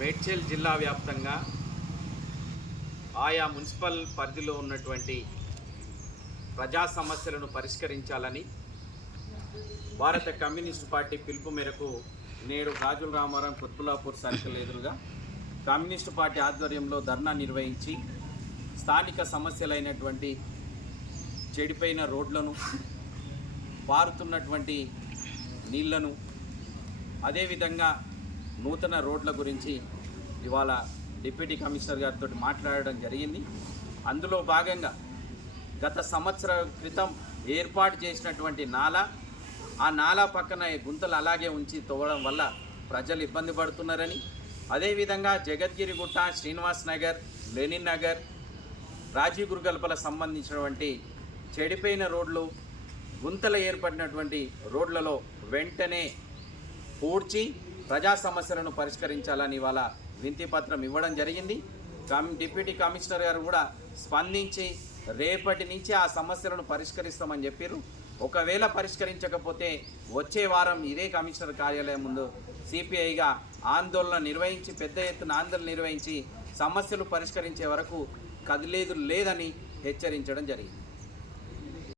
మేడ్చల్ జిల్లా వ్యాప్తంగా ఆయా మున్సిపల్ పరిధిలో ఉన్నటువంటి ప్రజా సమస్యలను పరిష్కరించాలని భారత కమ్యూనిస్ట్ పార్టీ పిలుపు మేరకు నేడు గాజుల రామారావు కుత్బులాపూర్ సర్కిల్ ఎదురుగా కమ్యూనిస్టు పార్టీ ఆధ్వర్యంలో ధర్నా నిర్వహించి స్థానిక సమస్యలైనటువంటి చెడిపోయిన రోడ్లను పారుతున్నటువంటి నీళ్ళను అదేవిధంగా నూతన రోడ్ల గురించి ఇవాళ డిప్యూటీ కమిషనర్ గారితో మాట్లాడడం జరిగింది. అందులో భాగంగా గత సంవత్సరం క్రితం ఏర్పాటు చేసినటువంటి నాలా ఆ నాలా పక్కన గుంతలు అలాగే ఉంచి తవ్వడం వల్ల ప్రజలు ఇబ్బంది పడుతున్నారని అదేవిధంగా జగద్గిరిగుట్ట శ్రీనివాస్ నగర్ లెనిన్ నగర్ రాజీవ్ గురుగల్పల సంబంధించినటువంటి చెడిపోయిన రోడ్లు గుంతలు ఏర్పడినటువంటి రోడ్లలో వెంటనే పూడ్చి ప్రజా సమస్యలను పరిష్కరించాలని ఇవాళ వింతి పత్రం ఇవ్వడం జరిగింది. డిప్యూటీ కమిషనర్ గారు కూడా స్పందించి రేపటి నుంచి ఆ సమస్యలను పరిష్కరిస్తామని చెప్పారు ఒకవేళ పరిష్కరించకపోతే వచ్చే వారం ఇదే కమిషనర్ కార్యాలయం ముందు సిపిఐగా ఆందోళన నిర్వహించి పెద్ద ఎత్తున ఆందోళన నిర్వహించి సమస్యలు పరిష్కరించే వరకు కదిలేదు లేదని హెచ్చరించడం జరిగింది.